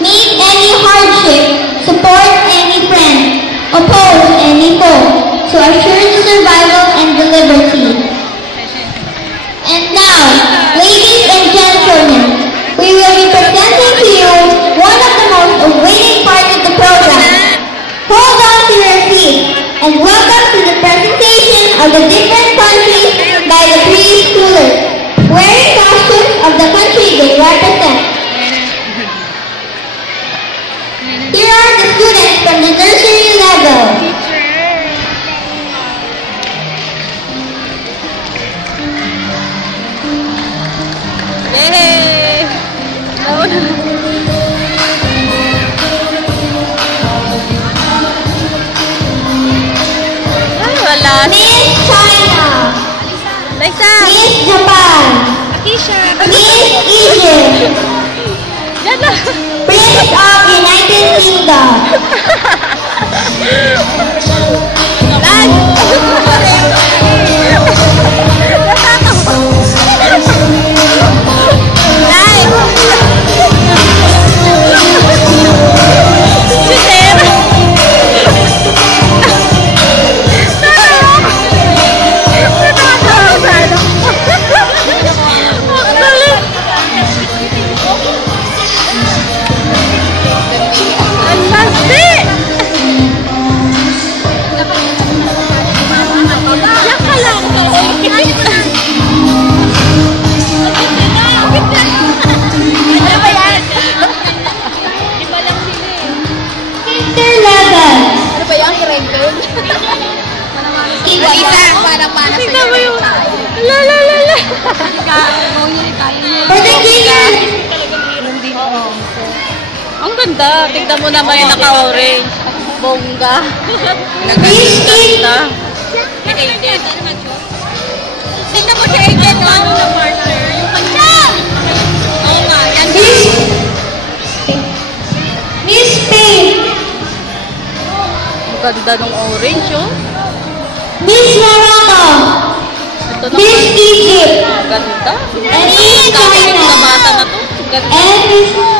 meet any hardship, support any friend, oppose any foe, to assure the survival and the liberty. And now, ladies and gentlemen, we will be presenting to you one of the most awaiting parts of the program. Hold on to your seats and welcome to the presentation of the different countries by the preschoolers, wearing costumes of the country they represent. Here are the students from the nursery level. Hey! Ay, wala. Miss China. Liza! Miss Japan. Akisha! Miss Egypt. Diyan na! Prince of United Kingdom. Ang ganda. Tignan mo naman yung naka-orange. Bongga. Naganda. Tignan mo si Aiden, no? Yung partner. Yung kanya! Oo nga, yan. Miss Spain. Ang ganda ng orange, oh. Miss Morocco. Ito na. Miss Egypt. Ang ganda. And Miss China. Ang bata na to. Ang ganda. And Miss